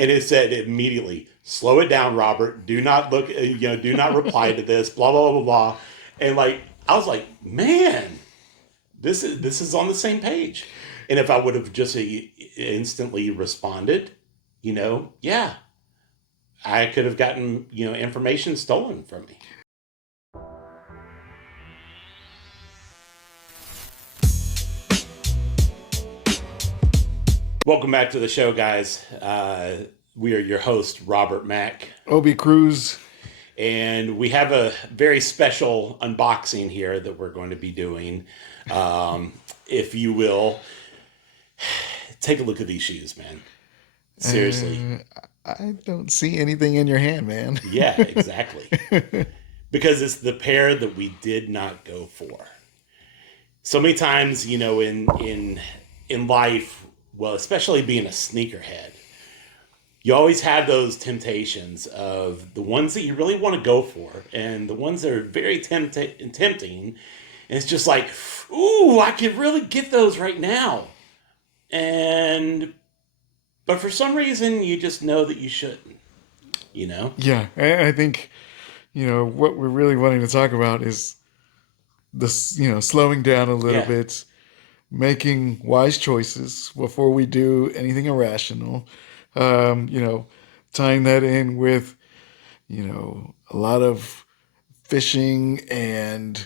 And it said immediately, slow it down, Robert. Do not look, do not reply to this, blah, blah, blah, blah. And like, I was like, man, this is on the same page. And if I would have just instantly responded, yeah, I could have gotten, information stolen from me. Welcome back to the show, guys. We are your host, Robert Mac. Cruz. And we have a very special unboxing here that we're going to be doing. If you will, take a look at these shoes, man. Seriously. I don't see anything in your hand, man. Yeah, exactly. Because it's the pair that we did not go for. So many times, in life, well, especially being a sneakerhead, you always have those temptations of the ones that you really want to go for and the ones that are very tempting. And it's just like, ooh, I could really get those right now. But for some reason, you just know that you shouldn't, Yeah, I think, what we're really wanting to talk about is this, slowing down a little bit, making wise choices before we do anything irrational. Tying that in with, a lot of phishing and,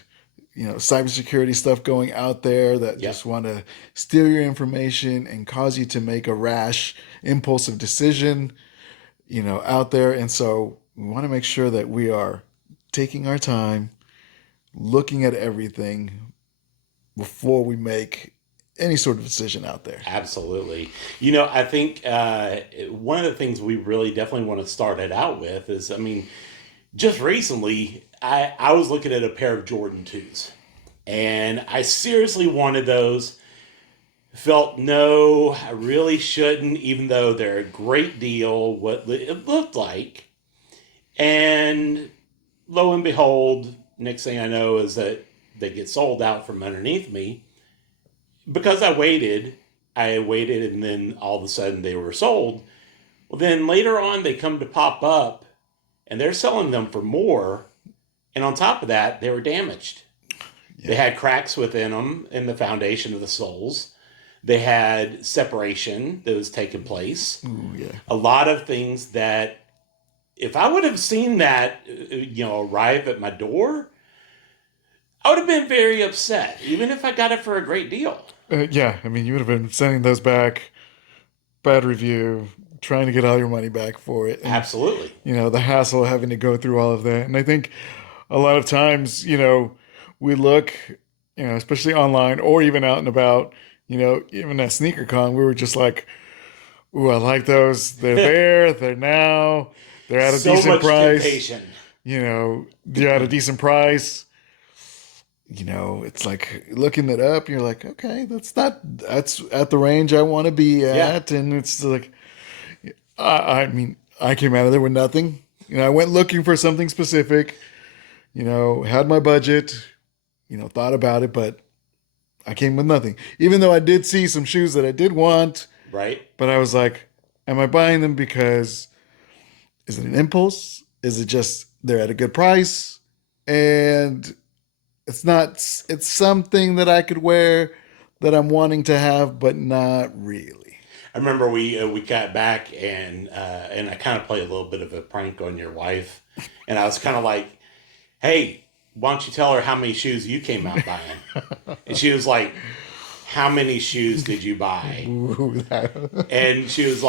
cybersecurity stuff going out there that just want to steal your information and cause you to make a rash, impulsive decision, out there. And so we want to make sure that we are taking our time, looking at everything before we make any sort of decision out there. Absolutely. I think one of the things we really definitely want to start it out with is, just recently, I was looking at a pair of Jordan 2s, and I seriously wanted those. Felt, no, I really shouldn't, even though they're a great deal, what it looked like. And lo and behold, next thing I know is that they get sold out from underneath me. Because I waited, and then all of a sudden they were sold. Well, then later on they come to pop up, and they're selling them for more. And on top of that, they were damaged. Yeah. They had cracks within them in the foundation of the soles. They had separation that was taking place. Ooh, yeah. A lot of things that, if I would have seen that, arrive at my door, I would have been very upset, even if I got it for a great deal. Yeah, you would have been sending those back, bad review, trying to get all your money back for it. And, absolutely. The hassle of having to go through all of that. And I think a lot of times, we look, especially online or even out and about, even at SneakerCon, we were just like, ooh, I like those. They're there. They're now. They're at a decent price. Temptation. They're at a decent price. It's like looking it up, you're like, okay, that's at the range I want to be at. Yeah. And it's like, I came out of there with nothing. I went looking for something specific, had my budget, thought about it, but I came with nothing. Even though I did see some shoes that I did want. Right. But I was like, am I buying them because, is it an impulse? Is it just they're at a good price? And it's something that I could wear that I'm wanting to have, but not really. I remember we got back and I kind of played a little bit of a prank on your wife, and I was kind of like, hey, why don't you tell her how many shoes you came out buying? And she was like, how many shoes did you buy? And she was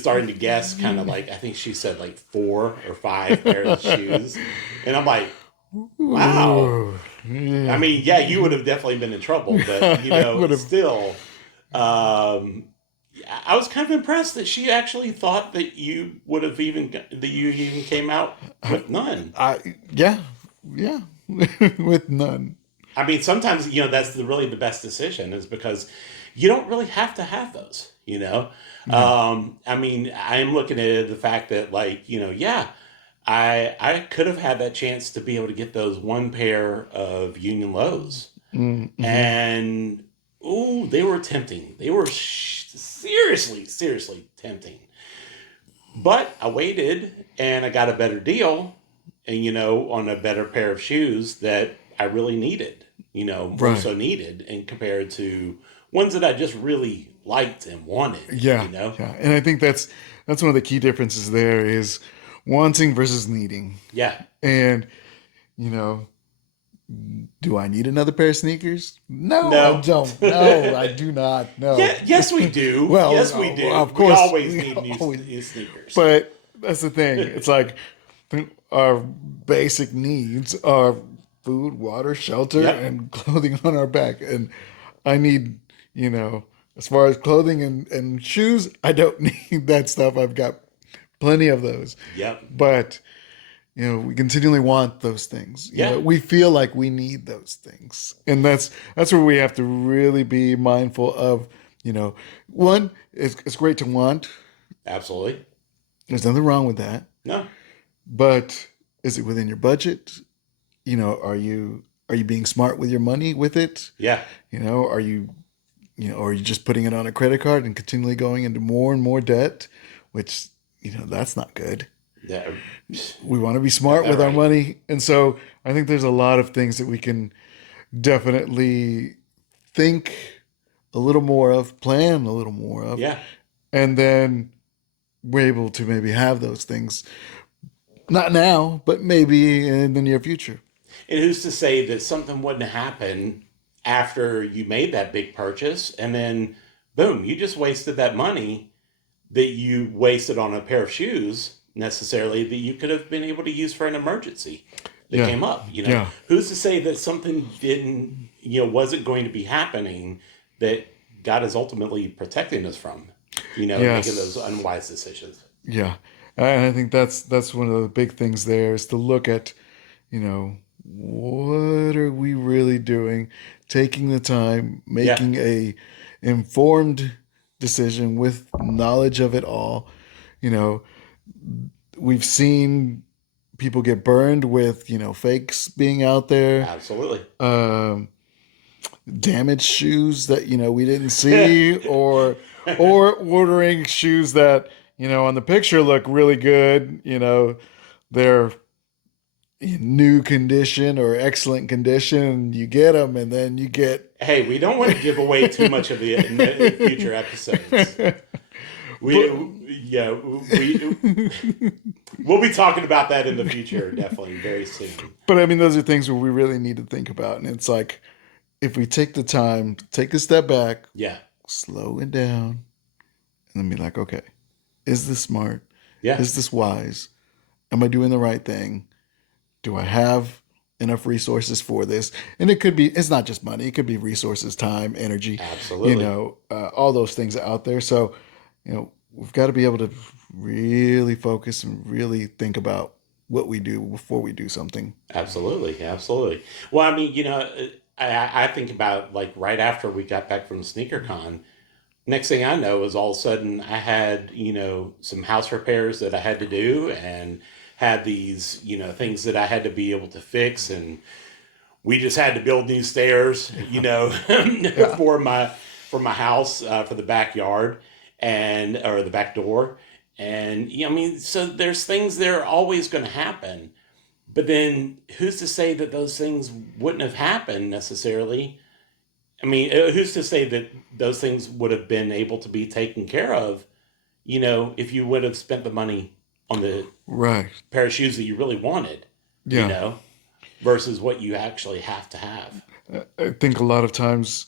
starting to guess, kind of like, I think she said like 4 or 5 pairs of shoes. And I'm like, wow. Yeah. You would have definitely been in trouble, but still, I was kind of impressed that she actually thought that you even came out with none. Yeah, with none. Sometimes that's really the best decision, is because you don't really have to have those. Mm-hmm. I'm looking at the fact that I could have had that chance to be able to get those one pair of Union Lows. Mm-hmm. And, they were tempting. They were seriously tempting. But I waited and I got a better deal and, on a better pair of shoes that I really needed, more Right. so needed and compared to ones that I just really liked and wanted. Yeah. Yeah. And I think that's one of the key differences there is wanting versus needing. Yeah. And, you know, do I need another pair of sneakers? No, I No. don't. No, I do not. No. Yeah, yes, we do. Well, Yes, we do. of We course, always we need always, new sneakers. but that's the thing. It's like our basic needs are food, water, shelter, Yep. and clothing on our back. And I need, you know, as far as clothing and shoes, I don't need that stuff. I've got plenty of those. Yep. But we continually want those things. Yeah. We feel like we need those things, and that's where we have to really be mindful of. One, it's great to want. Absolutely. There's nothing wrong with that, No. but is it within your budget? Are you being smart with your money with it? Yeah. Are you just putting it on a credit card and continually going into more and more debt, which that's not good. Yeah. We want to be smart with our Right. money. And so I think there's a lot of things that we can definitely think a little more of, plan a little more of, Yeah. and then we're able to maybe have those things, not now, but maybe in the near future. And who's to say that something wouldn't happen after you made that big purchase and then boom, you just wasted that money that you wasted on a pair of shoes necessarily that you could have been able to use for an emergency that Yeah. came up. Yeah. Who's to say that something didn't, wasn't going to be happening that God is ultimately protecting us from, Yes. making those unwise decisions. Yeah. And I think that's one of the big things there is to look at, what are we really doing? Taking the time, Yeah. making a informed decision with knowledge of it all. You know, we've seen people get burned with, fakes being out there. Absolutely. Damaged shoes that, we didn't see or ordering shoes that, on the picture look really good. They're in new condition or excellent condition. You get them and then you get. Hey, we don't want to give away too much of the in the future episodes. We'll be talking about that in the future, definitely very soon. But I mean, those are things where we really need to think about. And it's like, if we take the time, take a step back, Yeah. slow it down, and then be like, okay, is this smart? Yeah. Is this wise? Am I doing the right thing? Do I have enough resources for this? And it's not just money. It could be resources, time, energy, Absolutely. all those things out there. So, we've got to be able to really focus and really think about what we do before we do something. Absolutely. Absolutely. Well, I mean, I think about like right after we got back from SneakerCon, next thing I know is all of a sudden I had, some house repairs that I had to do and had these, things that I had to be able to fix. And we just had to build new stairs, Yeah. for my house, for the backyard or the back door. And, I mean, so there's things that are always going to happen. But then who's to say that those things wouldn't have happened necessarily? I mean, who's to say that those things would have been able to be taken care of, if you would have spent the money on the Right. pair of shoes that you really wanted, Yeah. versus what you actually have to have. I think a lot of times,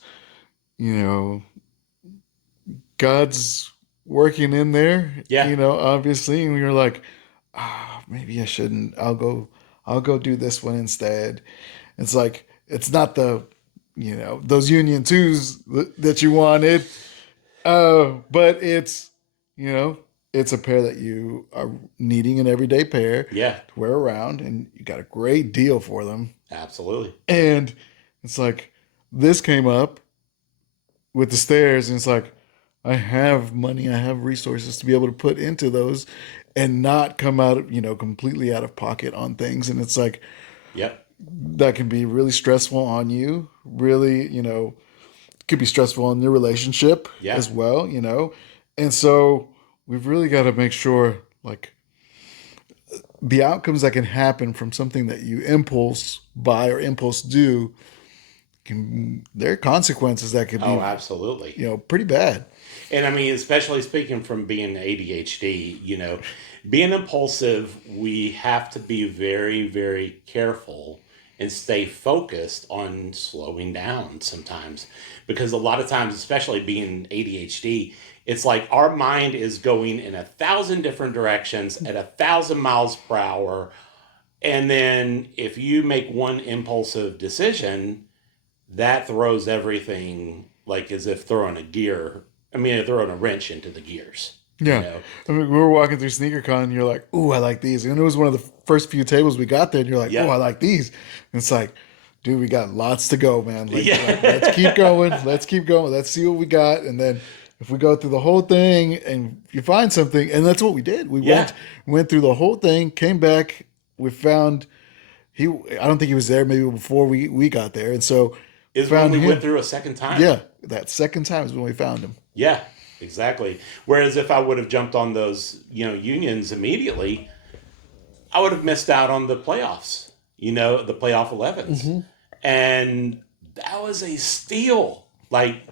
God's working in there, Yeah. obviously, and you're like, maybe I shouldn't. I'll go do this one instead. It's like, it's not those Union 2s that you wanted, but you know, it's a pair that you are needing an everyday pair Yeah. to wear around, and you got a great deal for them. Absolutely. And it's like, this came up with the stairs, and it's like, I have money, I have resources to be able to put into those and not come out, completely out of pocket on things. And it's like, Yep. that can be really stressful on you, really, it could be stressful on your relationship Yeah. as well, And so we've really got to make sure, like the outcomes that can happen from something that you impulse buy or impulse do there are consequences that could Oh, be, absolutely. pretty bad. And I mean, especially speaking from being ADHD, being impulsive, we have to be very, very careful and stay focused on slowing down sometimes. Because a lot of times, especially being ADHD, it's like our mind is going in 1,000 different directions at 1,000 miles per hour. And then if you make one impulsive decision, that throws everything like as if throwing a gear. I mean, throwing a wrench into the gears. You Yeah. know. I mean, we were walking through SneakerCon and you're like, ooh, I like these. And it was one of the first few tables we got there and you're like, oh, I Yep. like these. And it's like, dude, we got lots to go, man. Like let's keep Yeah. going. Let's keep going. Let's see what we got. And then if we go through the whole thing and you find something, and that's what we did. We Yeah. went through the whole thing, came back, we found I don't think he was there maybe before we got there. And so Is when found we went him. through a second time. Yeah. That second time is when we found him. Yeah. Exactly. Whereas if I would have jumped on those, unions immediately, I would have missed out on the playoffs. The playoff 11s, and that was a steal. Like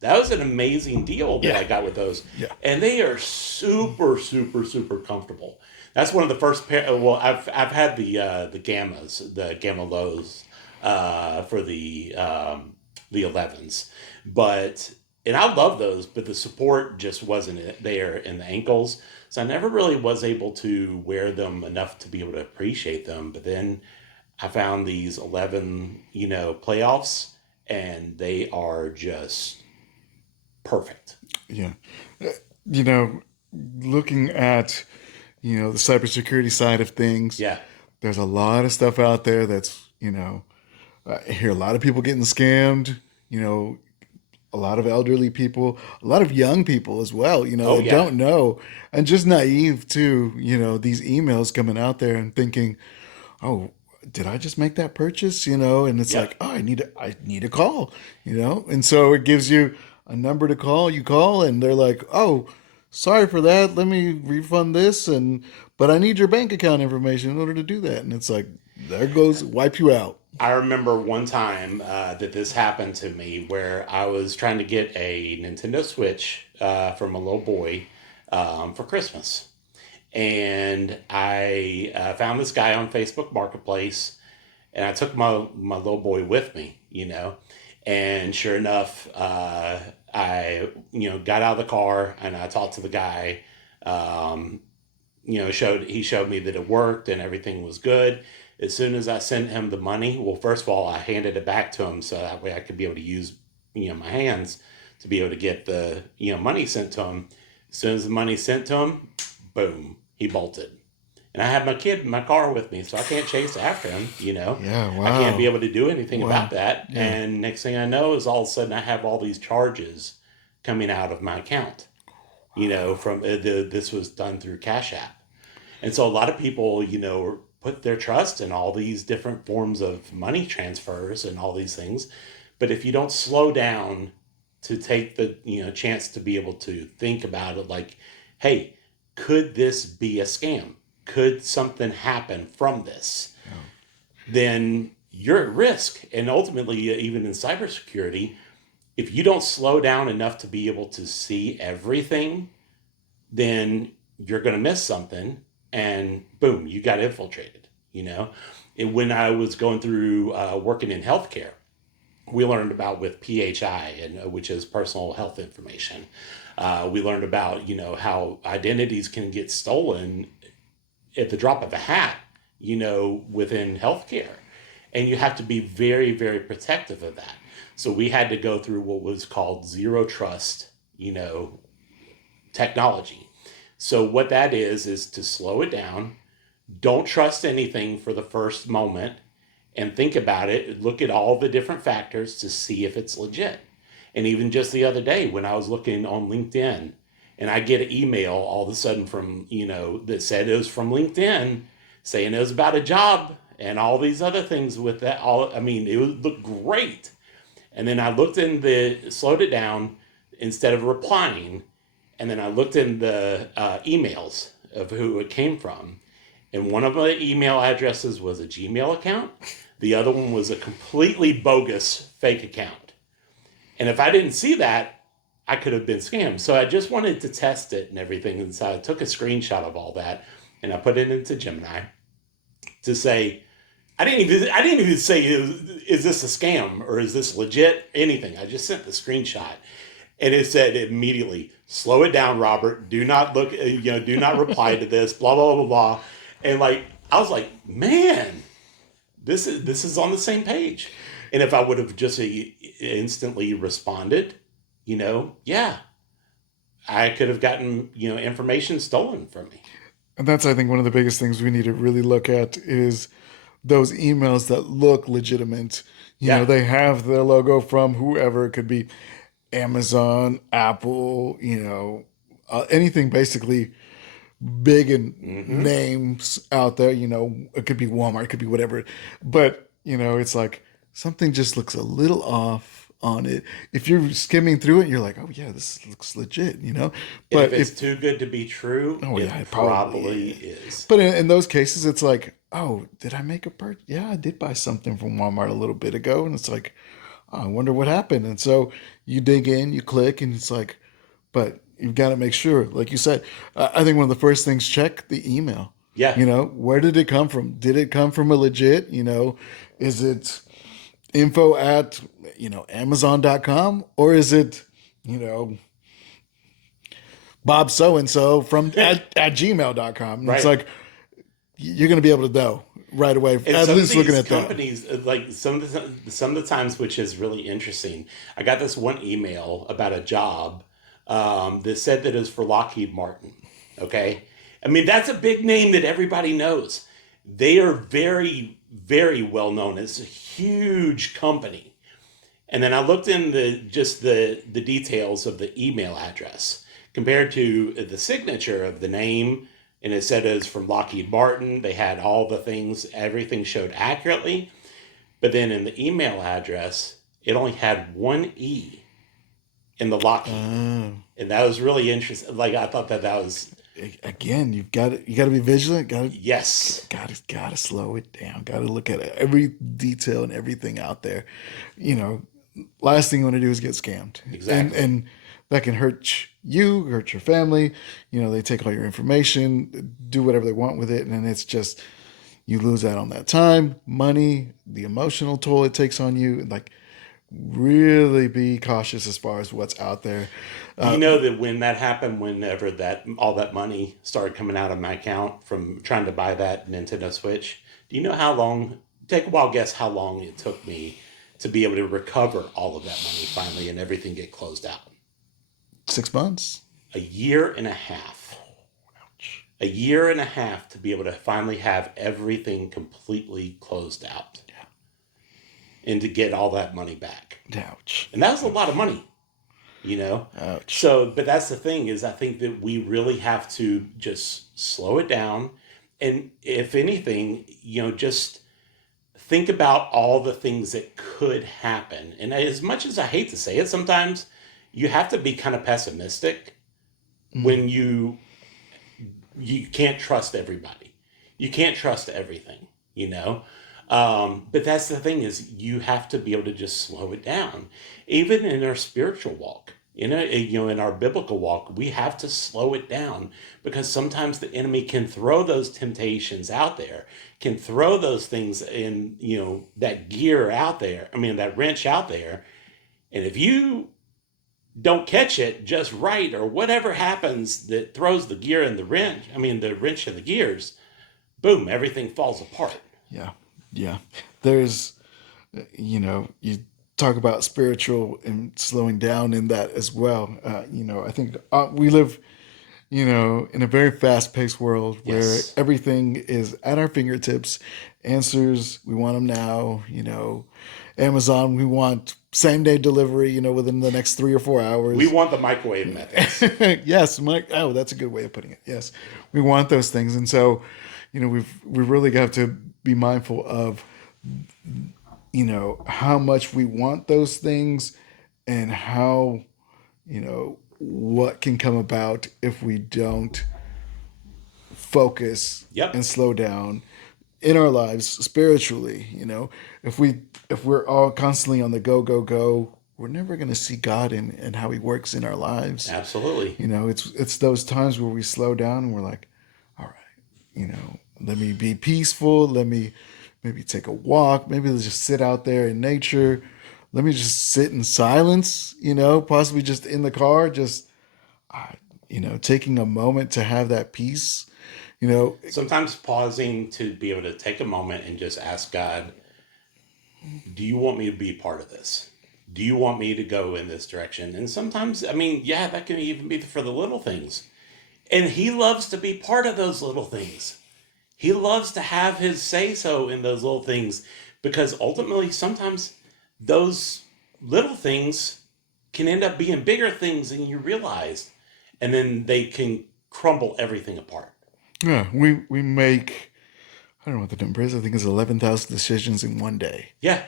that was an amazing deal that Yeah. I got with those, Yeah. and they are super, super, super comfortable. That's one of the first pair. Well, I've had the gammas, the gamma lows, for the 11s, but and I love those, but the support just wasn't there in the ankles, so I never really was able to wear them enough to be able to appreciate them. But then I found these 11, playoffs, and they are just perfect. Yeah. You know, looking at, the cybersecurity side of things, Yeah. there's a lot of stuff out there that's, I hear a lot of people getting scammed, you know, a lot of elderly people, a lot of young people as well, Oh that yeah. don't know and just naive to, these emails coming out there and thinking, oh, did I just make that purchase? And it's Yep. like, oh, I need a call, and so it gives you a number to call. You call, and they're like, oh, sorry for that. Let me refund this, but I need your bank account information in order to do that. And it's like, there goes, wipe you out. I remember one time that this happened to me where I was trying to get a Nintendo Switch from a little boy for Christmas. And I found this guy on Facebook Marketplace, and I took my little boy with me, And sure enough, I got out of the car and I talked to the guy. Um, he showed me that it worked and everything was good. As soon as I sent him the money, well, first of all, I handed it back to him so that way I could be able to use my hands to be able to get the money sent to him. As soon as the money sent to him, boom, he bolted. And I have my kid in my car with me, so I can't chase after him. Yeah. I can't be Wow. able to do anything Wow. about that. Yeah. And next thing I know is all of a sudden I have all these charges coming out of my account. From this was done through Cash App. And so a lot of people, put their trust in all these different forms of money transfers and all these things. But if you don't slow down to take the, chance to be able to think about it like, hey, could this be a scam? Could something happen from this? Then you're at risk. And ultimately, even in cybersecurity, if you don't slow down enough to be able to see everything, then you're going to miss something, and boom, you got infiltrated. And when I was going through working in healthcare, we learned about with PHI, and which is personal health information. We learned about how identities can get stolen at the drop of a hat, within healthcare, and you have to be very, very protective of that. So we had to go through what was called zero trust, technology. So what that is to slow it down. Don't trust anything for the first moment, and think about it. Look at all the different factors to see if it's legit. And even just the other day when I was looking on LinkedIn, and I get an email all of a sudden from, that said it was from LinkedIn saying it was about a job and all these other things with that. I mean, it looked great. And then I looked slowed it down instead of replying. And then I looked in the emails of who it came from. And one of my email addresses was a Gmail account. The other one was a completely bogus fake account. And if I didn't see that, I could have been scammed. So I just wanted to test it and everything. And so I took a screenshot of all that and I put it into Gemini to say, I didn't even say, is this a scam or is this legit? Anything. I just sent the screenshot. And it said immediately, slow it down, Robert. Do not look, do not reply to this, blah, blah, blah, blah. And like, I was like, man, this is on the same page. And if I would have just instantly responded, yeah, I could have gotten, information stolen from me. And that's, I think, one of the biggest things we need to really look at is those emails that look legitimate. Yeah. They have their logo from whoever. It could be Amazon, Apple, anything basically big and names out there. It could be Walmart, it could be whatever. But, it's like something just looks a little off on it. If you're skimming through it, you're like, oh yeah, this looks legit, But if it's too good to be true, oh yeah, it probably is. But in those cases, it's like, oh, did I make a purchase? Yeah, I did buy something from Walmart a little bit ago, and it's like, oh, I wonder what happened. And so you dig in, you click, and it's like, but you've got to make sure, like you said. I think one of the first things, check the email. Yeah. Where did it come from? Did it come from a legit? Is it info at Amazon.com, or is it Bob so and so from at gmail.com? And Right. It's like you're going to be able to know right away. And at some least of these looking at companies, like some of the times, which is really interesting. I got this one email about a job that said that it was for Lockheed Martin. Okay, I mean that's a big name that everybody knows. They are very, very well known. It's a huge company. And then I looked in the details of the email address compared to the signature of the name, and it said it was from Lockheed Martin. They had all the things, everything showed accurately. But then in the email address, it only had one E in the Lockheed. And that was really interesting. Like I thought that was, again, you got to be vigilant. yes, Got to slow it down. Got to look at every detail and everything out there. Last thing you want to do is get scammed. Exactly. And that can hurt you, hurt your family. They take all your information, do whatever they want with it, and then it's just you lose out on that time, money, the emotional toll it takes on you. Like, really be cautious as far as what's out there. You know that when that happened, whenever all that money started coming out of my account from trying to buy that Nintendo Switch, do you know how long? Take a wild guess how long it took me to be able to recover all of that money finally and everything get closed out. 6 months. A year and a half. Ouch. A year and a half to be able to finally have everything completely closed out. Yeah. And to get all that money back. Ouch. And that was a lot of money. Ouch. So, but that's the thing is I think that we really have to just slow it down. And if anything, just think about all the things that could happen. And as much as I hate to say it, sometimes you have to be kind of pessimistic when you can't trust everybody. You can't trust everything, But that's the thing is you have to be able to just slow it down. Even in our spiritual walk, in our biblical walk, we have to slow it down because sometimes the enemy can throw those temptations out there, can throw those things in, that gear out there. I mean, that wrench out there. And if you don't catch it just right or whatever happens that throws the gear and the wrench in the gears, boom, everything falls apart. Yeah. There's, you talk about spiritual and slowing down in that as well. I think we live, in a very fast-paced world where Yes. everything is at our fingertips. Answers, we want them now. Amazon, we want same-day delivery. Within the next 3 or 4 hours. We want the microwave methods. Yes, Mike. Oh, that's a good way of putting it. Yes, we want those things, and so, we've really got to be mindful of, how much we want those things, and how, what can come about if we don't focus Yep. and slow down in our lives spiritually. If we're all constantly on the go, go, go, we're never going to see God and how He works in our lives. Absolutely. It's those times where we slow down and we're like, all right, let me be peaceful. Let me maybe take a walk. Maybe let's just sit out there in nature. Let me just sit in silence. Possibly just in the car, just taking a moment to have that peace. Sometimes pausing to be able to take a moment and just ask God, do you want me to be part of this? Do you want me to go in this direction? And sometimes, I mean, yeah, that can even be for the little things. And He loves to be part of those little things. He loves to have His say so in those little things, because ultimately, sometimes those little things can end up being bigger things than you realized. And then they can crumble everything apart. Yeah, we make, I don't know what the number is. I think it's 11,000 decisions in one day. Yeah.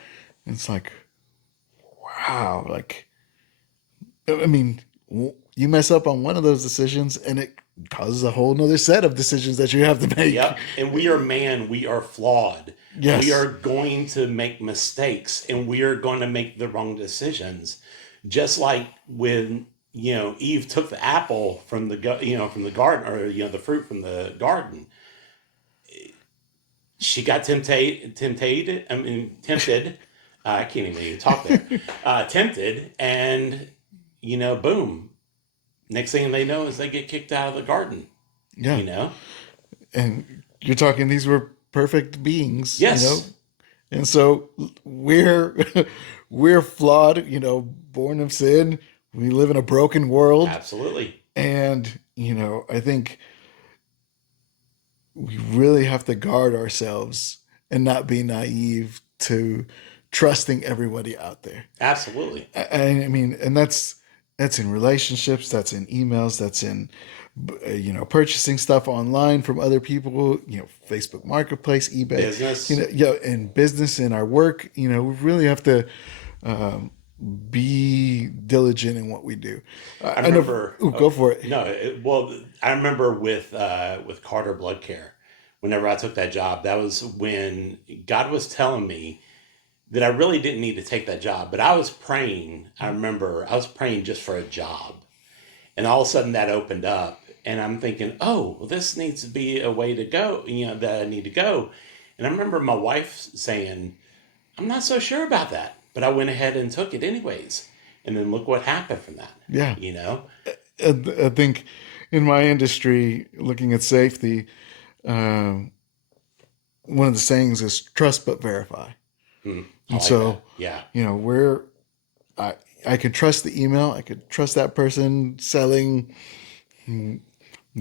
And it's like, wow. Like, I mean, you mess up on one of those decisions and it causes a whole nother set of decisions that you have to make. Yep. And we are man, we are flawed. Yes. We are going to make mistakes and we are going to make the wrong decisions. Just like when, Eve took the apple from from the garden, or, the fruit from the garden. She got tempted. I can't even talk there. Tempted, and, boom. Next thing they know is they get kicked out of the garden. Yeah. And you're talking, these were perfect beings. Yes. And so we're we're flawed, born of sin. We live in a broken world. Absolutely. And, I think we really have to guard ourselves and not be naive to trusting everybody out there. Absolutely. I mean, and that's in relationships, that's in emails, that's in purchasing stuff online from other people, Facebook Marketplace, eBay, Business. in business, in our work, we really have to be diligent in what we do. I remember. Go for it. No, well, I remember with Carter Blood Care, whenever I took that job, that was when God was telling me that I really didn't need to take that job, but I was praying. I remember I was praying just for a job, and all of a sudden that opened up, and I'm thinking, oh, well, this needs to be a way to go, that I need to go. And I remember my wife saying, I'm not so sure about that, but I went ahead and took it anyways. And then look what happened from that. Yeah. I think in my industry, looking at safety, one of the sayings is trust but verify. And like so, that. Yeah, I could trust the email. I could trust that person selling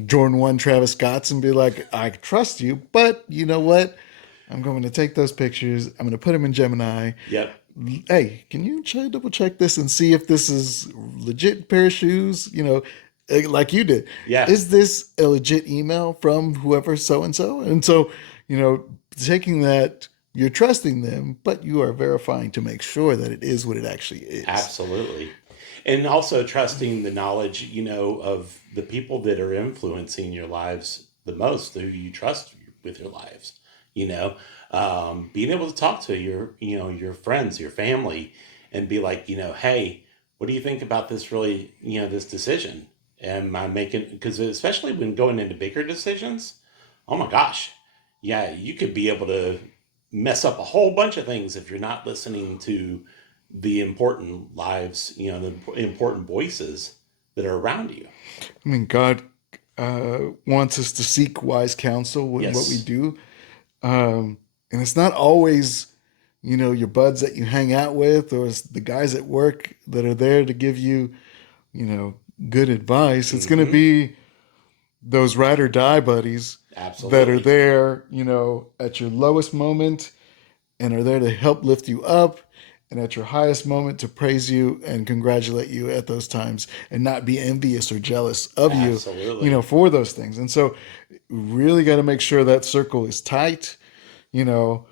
Jordan 1 Travis Scott's and be like, I trust you, but you know what? I'm going to take those pictures. I'm going to put them in Gemini. Yep. Hey, can you double check this and see if this is legit pair of shoes? Like you did. Yeah. Is this a legit email from whoever so and so? And so, taking that, you're trusting them, but you are verifying to make sure that it is what it actually is. Absolutely. And also trusting the knowledge, of the people that are influencing your lives the most, who you trust with your lives. Being able to talk to your friends, your family, and be like, hey, what do you think about this really, this decision? Am I making, because especially when going into bigger decisions, oh my gosh, yeah, you could be able to mess up a whole bunch of things if you're not listening to the important lives, the important voices that are around you. I mean, God wants us to seek wise counsel with what we do. And it's not always, your buds that you hang out with or the guys at work that are there to give you, good advice. It's going to be those ride or die buddies. Absolutely. That are there, at your lowest moment and are there to help lift you up, and at your highest moment to praise you and congratulate you at those times and not be envious or jealous of Absolutely. you, for those things. And so really got to make sure that circle is tight. For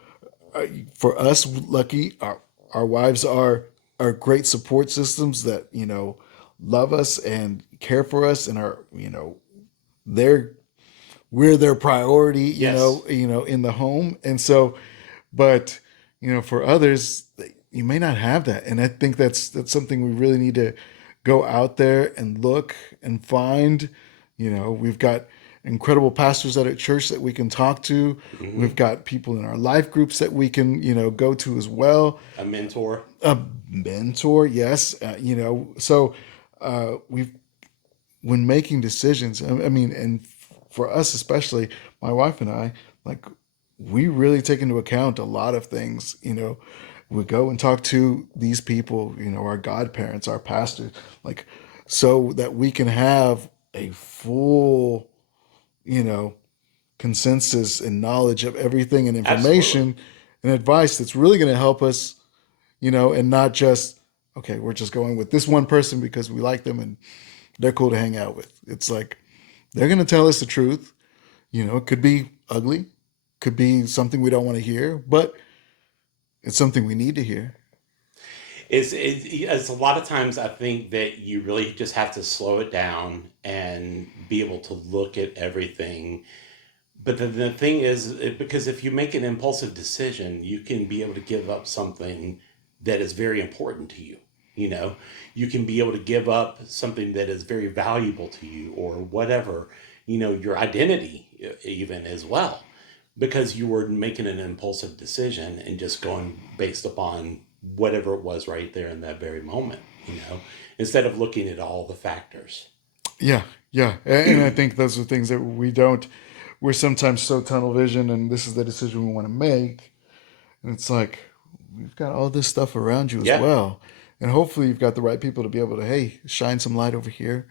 us, lucky, our wives are great support systems that, love us and care for us and are, they're we're their priority, Yes. in the home. And so, but, for others, you may not have that. And I think that's something we really need to go out there and look and find. We've got incredible pastors at a church that we can talk to. We've Hmm. got people in our life groups that we can, go to as well. A mentor. A mentor, yes. So we've when making decisions. I mean, and for us especially, my wife and I, like, we really take into account a lot of things. We go and talk to these people, our godparents, our pastors, like, so that we can have a full, you know, consensus and knowledge of everything and Absolutely. information and advice that's really going to help us, and not just, okay, we're just going with this one person because we like them and they're cool to hang out with. It's like they're going to tell us the truth. It could be ugly, could be something we don't want to hear, but it's something we need to hear. It's a lot of times I think that you really just have to slow it down and be able to look at everything. But the thing is, because if you make an impulsive decision, you can be able to give up something that is very important to you. You know, you can be able to give up something that is very valuable to you or whatever, your identity even as well, because you were making an impulsive decision and just going based upon whatever it was right there in that very moment, instead of looking at all the factors. Yeah, yeah. And I think those are things that we're sometimes so tunnel vision and this is the decision we want to make. And it's like, we've got all this stuff around you as Yeah. well. And hopefully you've got the right people to be able to, hey, shine some light over here,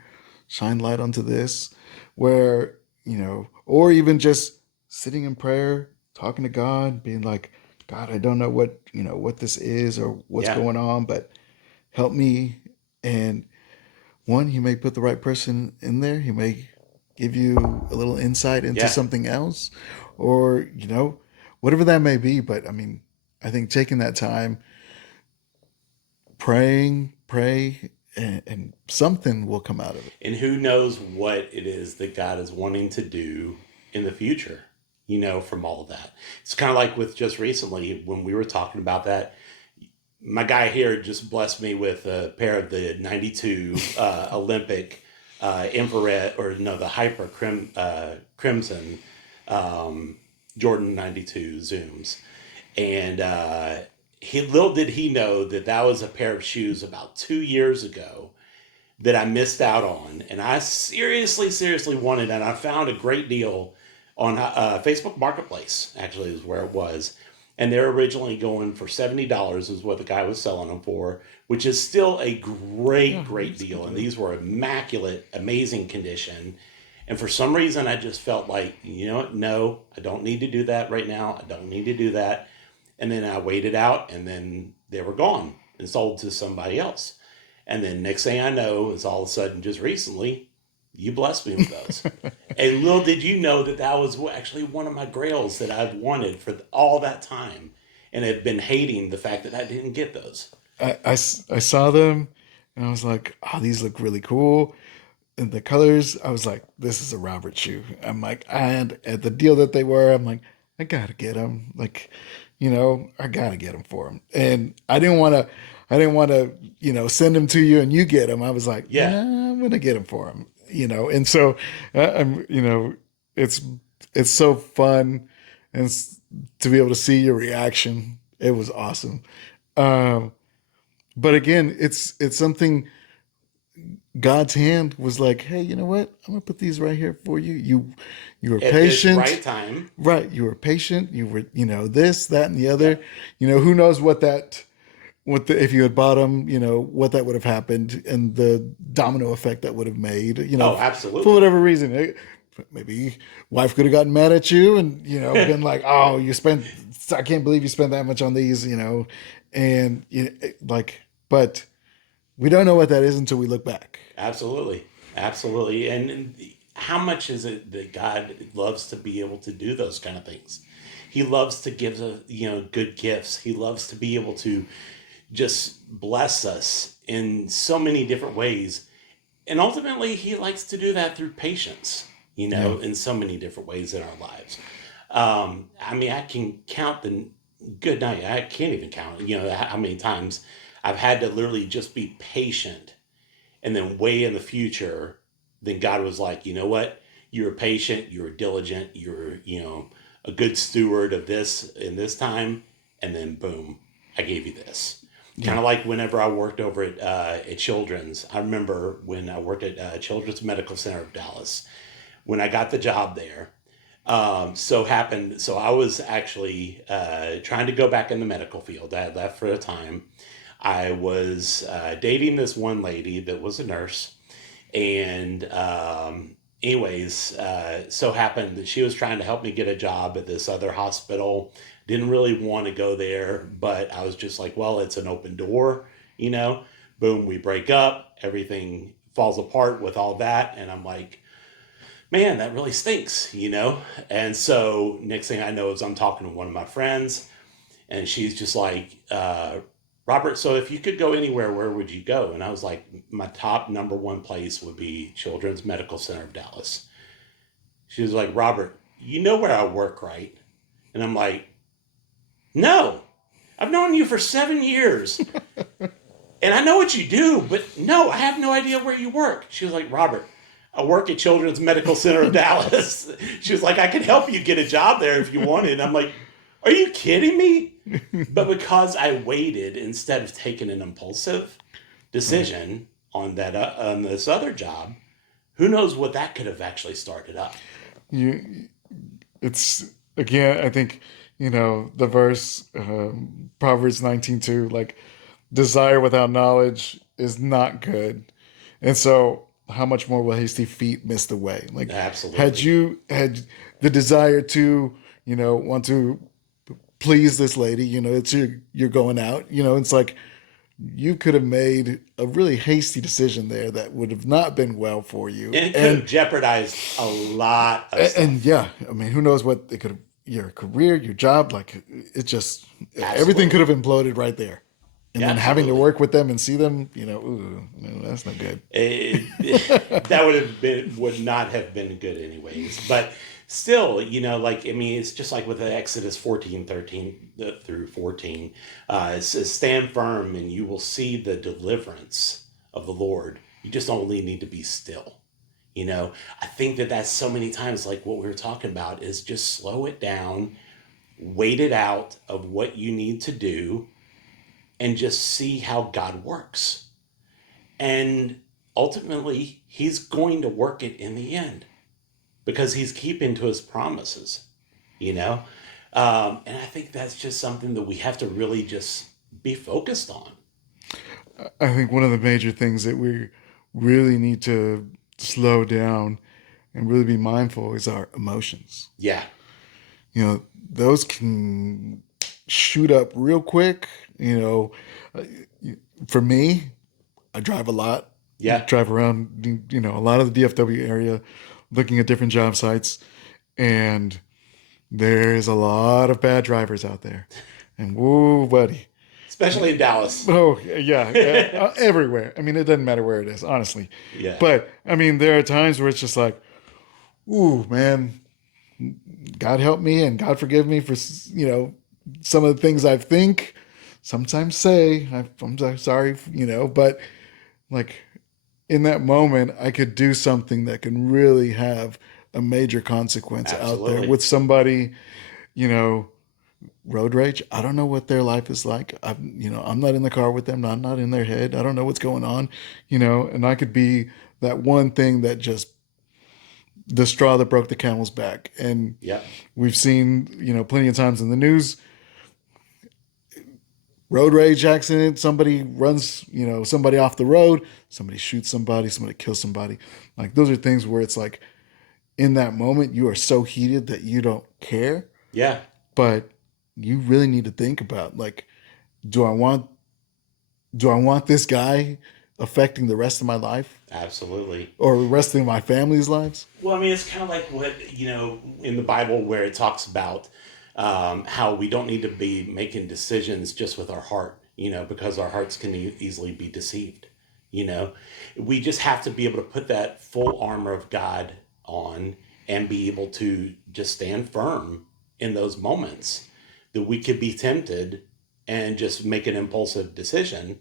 shine light onto this, where, or even just sitting in prayer, talking to God, being like, God, I don't know what this is or what's Yeah. going on, but help me. And one, he may put the right person in there. He may give you a little insight into Yeah. something else, or, whatever that may be. But I mean, I think taking that time, pray, and something will come out of it. And who knows what it is that God is wanting to do in the future, from all of that. It's kind of like with just recently when we were talking about that. My guy here just blessed me with a pair of the 92 Olympic infrared, or no, the crimson Jordan 92 Zooms. And little did he know that that was a pair of shoes about 2 years ago that I missed out on, and I seriously, seriously wanted, and I found a great deal on Facebook Marketplace. Actually, is where it was, and they're originally going for $70 is what the guy was selling them for, which is still a great, Yeah, great it's a good deal. And deal. these were immaculate, amazing condition. And for some reason, I just felt like, what? No, I don't need to do that right now. I don't need to do that. And then I waited out, and then they were gone and sold to somebody else. And then next thing I know is all of a sudden, just recently, you blessed me with those. And little did you know that that was actually one of my grails that I've wanted for all that time, and have been hating the fact that I didn't get those. I saw them and I was like, oh, these look really cool. And the colors, I was like, this is a Robert shoe. I'm like, and at the deal that they were, I'm like, I gotta get them. Like, I gotta get them for him. And I didn't want to, send them to you and you get them. I was like, Yeah, I'm gonna get them for him. And so it's it's so fun and to be able to see your reaction. It was awesome. Um, but again, it's something God's hand was like, hey, you know what? I'm gonna put these right here for you. You were at this patient, right time. right? You were patient. You were, this, that, and the other. Yep. Who knows what the if you had bought them, what that would have happened and the domino effect that would have made. Oh, For absolutely. whatever reason, maybe wife could have gotten mad at you and been like, oh, I can't believe you spent that much on these, and like, but we don't know what that is until we look back. Absolutely. Absolutely. And how much is it that God loves to be able to do those kind of things? He loves to give us, good gifts. He loves to be able to just bless us in so many different ways. And ultimately, he likes to do that through patience. Yeah. in so many different ways in our lives. I mean, I can count the good night. I can't even count, how many times I've had to literally just be patient, and then way in the future, then God was like, you know what? You were patient, you were diligent, you were, a good steward of this in this time, and then boom, I gave you this. Kind Yeah. of like whenever I worked over at Children's. I remember when I worked at Children's Medical Center of Dallas. When I got the job there, so I was actually trying to go back in the medical field. I had left for a time. I was dating this one lady that was a nurse, and anyways, so happened that she was trying to help me get a job at this other hospital. Didn't really want to go there, but I was just like, well, it's an open door, you know. Boom, we break up, everything falls apart with all that, and I'm like, man, that really stinks. And so next thing I know is I'm talking to one of my friends, and she's just like, Robert, so if you could go anywhere, where would you go? And I was like, my top number one place would be Children's Medical Center of Dallas. She was like, Robert, you know where I work, right? And I'm like, no, I've known you for 7 years. And I know what you do, but no, I have no idea where you work. She was like, Robert, I work at Children's Medical Center of Dallas. She was like, I can help you get a job there if you wanted. And I'm like, are you kidding me? But because I waited instead of taking an impulsive decision on that on this other job, who knows what that could have actually started up. You, it's again, I think, the verse, Proverbs 19:2, like, desire without knowledge is not good. And so how much more will hasty feet miss the way? Like, had Absolutely. you had the desire to, want to please this lady, it's you're going out, it's like you could have made a really hasty decision there that would have not been well for you. And it could And have jeopardized a lot of and stuff. yeah, I mean, who knows what it could have, your career, your job, like, it just, everything could Absolutely. have imploded right there. And Yeah, then having to absolutely. work with them and see them, ooh, no, that's not good. That would not have been good anyways. But still, like, I mean, it's just like with the Exodus 14:13 through 14. It says, stand firm and you will see the deliverance of the Lord. You just only need to be still. I think that that's so many times like what we were talking about is just slow it down, wait it out of what you need to do, and just see how God works. And ultimately, he's going to work it in the end because he's keeping to his promises, you know? And I think that's just something that we have to really just be focused on. I think one of the major things that we really need to slow down and really be mindful is our emotions. Yeah. Those can shoot up real quick. Uh, for me, I drive a lot, Yeah. drive around, a lot of the DFW area, looking at different job sites, and there's a lot of bad drivers out there. And whoa, buddy. Especially in Dallas. Oh, yeah, everywhere. I mean, it doesn't matter where it is, honestly. Yeah. But I mean, there are times where it's just like, ooh, man, God help me and God forgive me for, some of the things I think, sometimes say. I'm sorry, but like, in that moment, I could do something that can really have a major consequence out there Absolutely. with somebody, you know, road rage. I don't know what their life is like. I'm not in the car with them. I'm not in their head. I don't know what's going on, and I could be that one thing that just the straw that broke the camel's back. And Yeah. we've seen, plenty of times in the news, road rage accident, somebody runs, somebody off the road, somebody shoots somebody kills somebody. Like, those are things where it's like, in that moment, you are so heated that you don't care. Yeah. But you really need to think about, like, do I want this guy affecting the rest of my life Absolutely. or the rest of my family's lives? Well, I mean, it's kind of like what, in the Bible where it talks about how we don't need to be making decisions just with our heart, because our hearts can easily be deceived. You know, we just have to be able to put that full armor of God on and be able to just stand firm in those moments. That we could be tempted and just make an impulsive decision,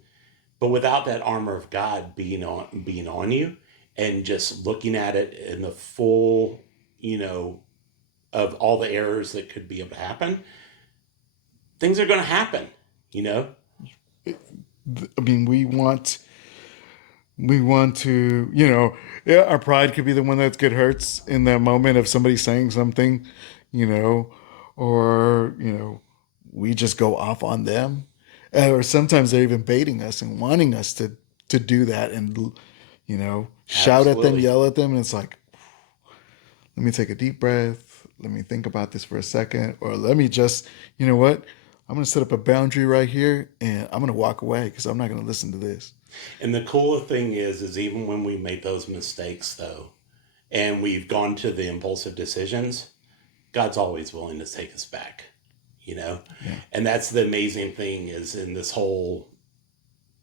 but without that armor of God being on you and just looking at it in the full, of all the errors that could be able to happen, things are going to happen, I mean, we want to, yeah, our pride could be the one that get hurts in that moment of somebody saying something, you know, or, we just go off on them. Or sometimes they're even baiting us and wanting us to do that and, shout at them, Absolutely. yell at them. And it's like, let me take a deep breath. Let me think about this for a second. Or let me just, you know what? I'm going to set up a boundary right here and I'm going to walk away because I'm not going to listen to this. And the cooler thing is even when we make those mistakes, though, and we've gone to the impulsive decisions, God's always willing to take us back, Yeah. And that's the amazing thing is in this whole,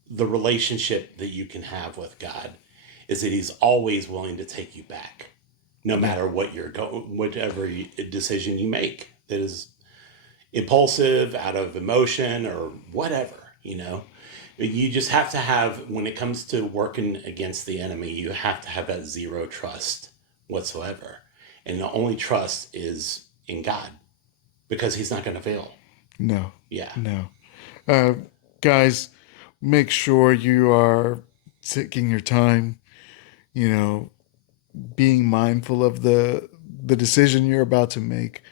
the relationship that you can have with God is that he's always willing to take you back, no matter what whatever decision you make that is impulsive, out of emotion or whatever, You just have to have, when it comes to working against the enemy, you have to have that zero trust whatsoever. And the only trust is in God because he's not going to fail. No, Yeah. no. Uh, Guys, make sure you are taking your time, you know, being mindful of the decision you're about to make.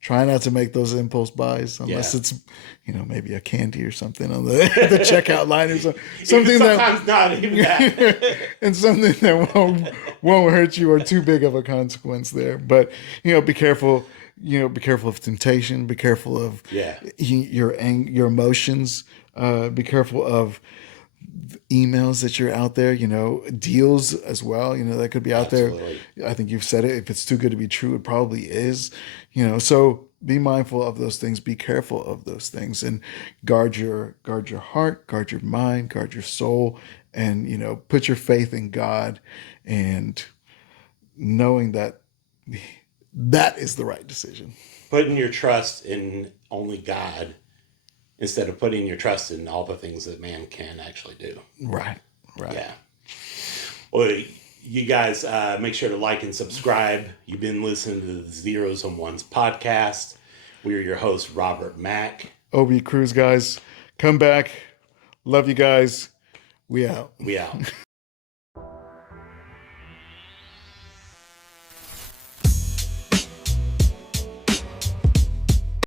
Try not to make those impulse buys unless Yeah. it's, maybe a candy or something on the the checkout line or something. Even Something sometimes not even that. and something that won't hurt you or too big of a consequence there. But be careful. Be careful of temptation. Be careful of Yeah. your emotions. Be careful of emails that you're out there, deals as well, that could be out Absolutely. there. I think you've said it. If it's too good to be true, it probably is, so be mindful of those things, be careful of those things, and guard your heart, guard your mind, guard your soul, and, put your faith in God and knowing that that is the right decision. Putting your trust in only God instead of putting your trust in all the things that man can actually do. Right. Yeah. Well, you guys make sure to like and subscribe. You've been listening to the Zeros and Ones podcast. We are your host, Robert Mac. OB Cruz, guys, come back. Love you guys. We out. We out.